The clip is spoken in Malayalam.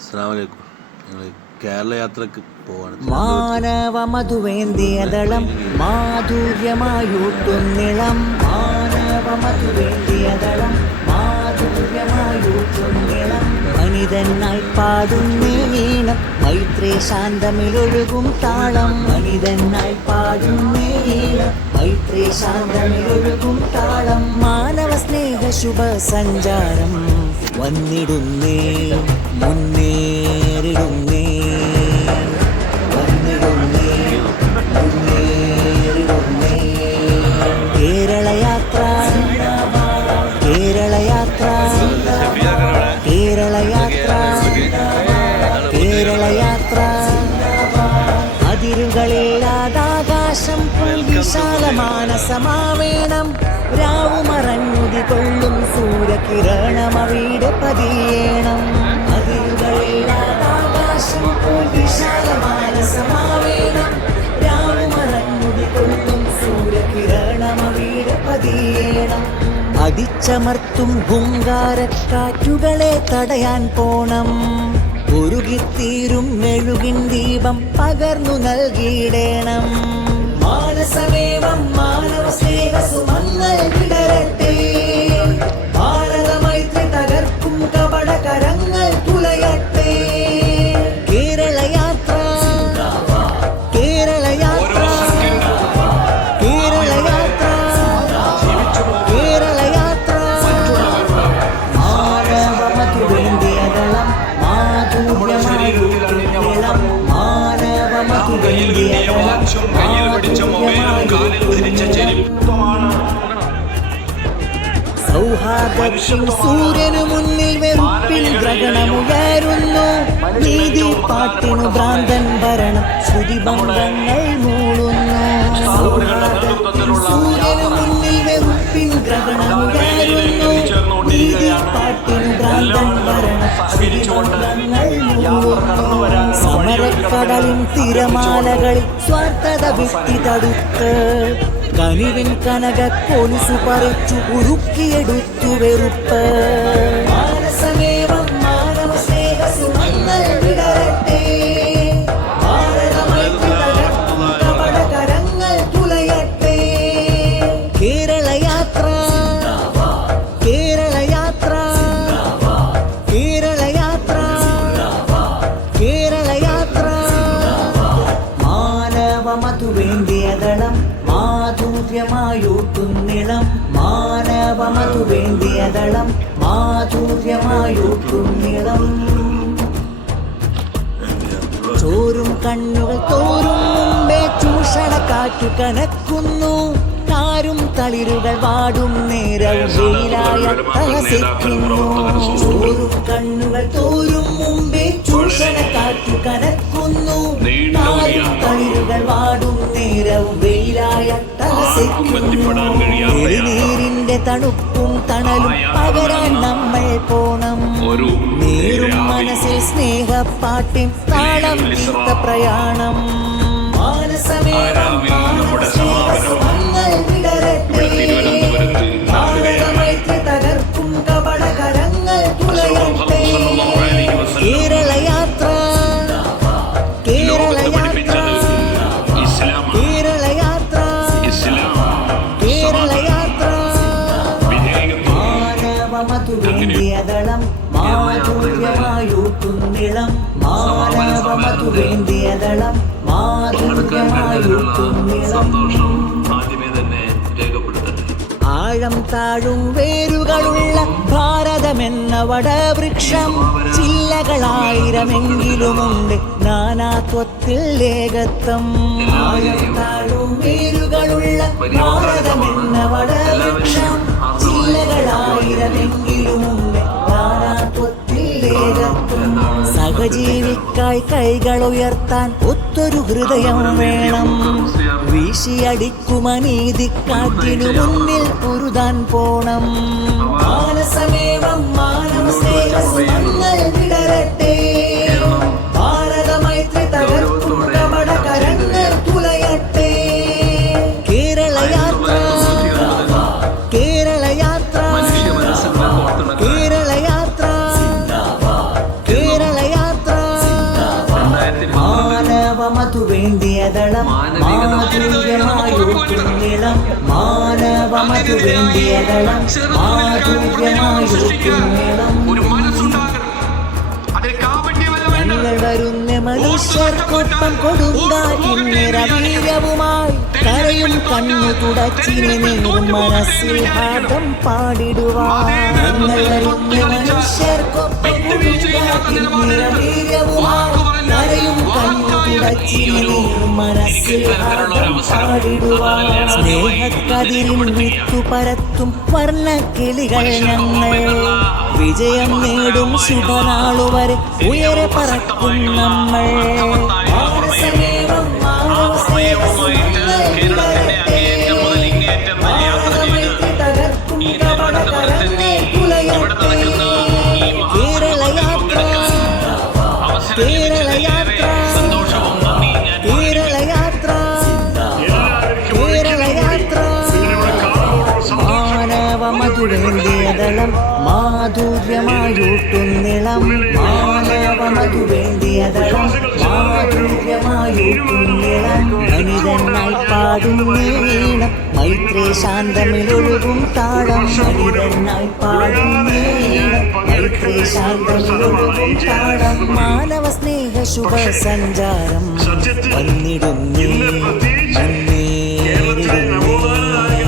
അസ്സാമലൈക്കും ഞങ്ങൾ കേരള യാത്രയ്ക്ക് പോവാണ്. മാനവ മധുവേന്തിയതളം മാധുര്യമായൂട്ടുന്നിളം മാനവ മധുവേന്തിയതളം മാധുര്യമായൂട്ടുന്നിളം മനിതനായി പാടുന്നേ ഈണം മൈത്രേ ശാന്തമിലൊഴുകും താളം. മനിതനായി പാടുന്നേ ഈണം മൈത്രേ ശാന്തമിലൊഴുകും താളം. മാനവ സ്നേഹ ശുഭ സഞ്ചാരം വന്നിടുന്നേ മുന്നേറിടുന്നേ. വന്നിടുന്നേ മുന്നേറിടുന്നേ. കേരളയാത്ര കേരളയാത്ര കേരളയാത്ര കേരളയാത്ര. അതിരുകളില്ലാതാകാശം വിശാലമാനസമാവേണം രാവുമറഞ്ഞുതി കൊള്ളും കൊള്ളും സൂര്യകിരണമവിടെ പതിയേണം അടിച്ചമർത്തും ഭൂങ്കാരക്കാറ്റുകളെ തടയാൻ പോണം. ഉരുകിത്തീരും മെഴുകിൻ ദീപം പകർന്നു നൽകിയിടേണം. മാനസമേവം മാനവ സ്നേഹ സുമങ്ങൾ വിടരട്ടെ. സൗഹാർദ്ദം സൂര്യനു മുന്നിൽ വെറുപ്പിൽ ഗ്രഹണമുയരുന്നു. നീതി പാട്ടിനു ഭ്രാന്തൻ ഭരണം ബന്ധങ്ങൾ മൂളുന്നു. സൂര്യനു മുന്നിൽ വെറുപ്പിൽ ഗ്രഹണമുയരുന്നു. നീതി പാട്ടിനു ഭ്രാന്തൻ ഭരണം ശ്രുതിഭംഗങ്ങൾ മൂളുന്നു. സമരക്കടലിൻ തിരമാലകളിൽ സ്വാർത്ഥത വിട്ടി തടുത്ത് കനിവിൻ കനക കൊലുസു പറിച്ചു ഉരുക്കിയെടുത്തു വെറുപ്പ്. മാനസമേവം മാനവ സ്നേഹ സുമങ്ങൾ വിടരട്ടെ. ഭാരതമൈത്രി തകർക്കും കപട കരങ്ങൾ തുലയട്ടെ. കേരളയാത്ര കേരളയാത്ര കേരളയാത്ര കേരളയാത്ര മാനവ മധുവേന്തിയതളം മാധുര്യമായൂട്ടുന്നിളം. മാനവ ദളം മാധുര്യമായൂട്ടുന്നിളം. ചോരും കണ്ണുകൾ തോറും മുമ്പേ ചൂഷണ കാറ്റു കനക്കുന്നു. താരും തളിരുകൾ വാടും വെയിലായ തഹസിക്കുന്നു. ചോരും കണ്ണുകൾ തോറും മുമ്പേ ചൂഷണ കാറ്റു കനക്കുന്നു. തഹസിക്കുന്നു നീരിന്റെ തണുപ്പും തണലും പകരാൻ നമ്മൾ പോണം. ഒരു നേരും മനസ്സിൽ സ്നേഹപ്പാട്ടിൻ താളം പ്രയാണം. മാനസമേവം മാനവ സ്നേഹസുമങ്ങൾ സന്തോഷം ആദ്യമേ തന്നെ രേഖപ്പെടുത്തട്ടെ. ആഴം താഴും വേരുകളുള്ള ഭാരതമെന്ന വടവൃക്ഷം ചില്ലകളായിരമെങ്കിലുമുണ്ട് നാനാത്വത്തിൽ ഏകത്വം ആഴം താഴും വേരുകളുള്ള ഭാരതമെന്ന വടവൃക്ഷം ചില്ലകളായിരമെങ്കിലുമുണ്ട് സഹജീവിക്കായി കൈകൾ ഉയർത്താൻ ഒത്തൊരു ഹൃദയം വേണം. വീശിയടിക്കുമനീതിക്കാറ്റിനു മുന്നിൽ പൊരുതാൻ പോണം. മാനസമേവം മാനം സ്നേഹസുമങ്ങൾ വിടരട്ടെ. മാധുര്യമായൂട്ടുന്നിളം മാനവമതു കാപട്യമല്ല വേണ്ടത് ഞങ്ങൾ വരുന്ന മനുഷ്യർക്കൊപ്പം കൊടുങ്കാറ്റിനിറവീര്യവുമായി കരയും കണ്ണു തുടച്ചിന് നീറും മനസ്സിൽ ഭാഗം പാടിടുവാൻ. ഞങ്ങൾ വരുന്ന മനുഷ്യർക്കൊപ്പം കൊടുങ്കാറ്റിനിറവീര്യവുമായി കരയും കണ്ണു തുടച്ചിന് നീറും മനസ്സിൽ ഭാഗം പാടിടുവാൻ സ്നേഹക്കതിരിൽ വിത്തു പരത്തും വർണ കിളികൾ ഞങ്ങൾ. വിജയം നേടും ശുഭനാളുവരെ ഉയരെ പറക്കും നമ്മൾ. മാനസമേവം മാനവസ്നേഹവുമായിട്ട് മാധുര്യമായൂട്ടുന്നിളം മാനവ മധുരേന്തിയതളം മാധുര്യമായൂട്ടുന്നിളം മനിതനായി പാടുന്നീണം മൈത്രേ ശാന്തമിലൊഴുകും താളം. മനിതനായി പാടുന്നീണം മൈത്രേ ശാന്തമിലൊഴുകും താളം. മാനവ സ്നേഹ ശുഭ സഞ്ചാരം വന്നിടുന്നേ കേരളത്തിലെ നവോത്ഥാന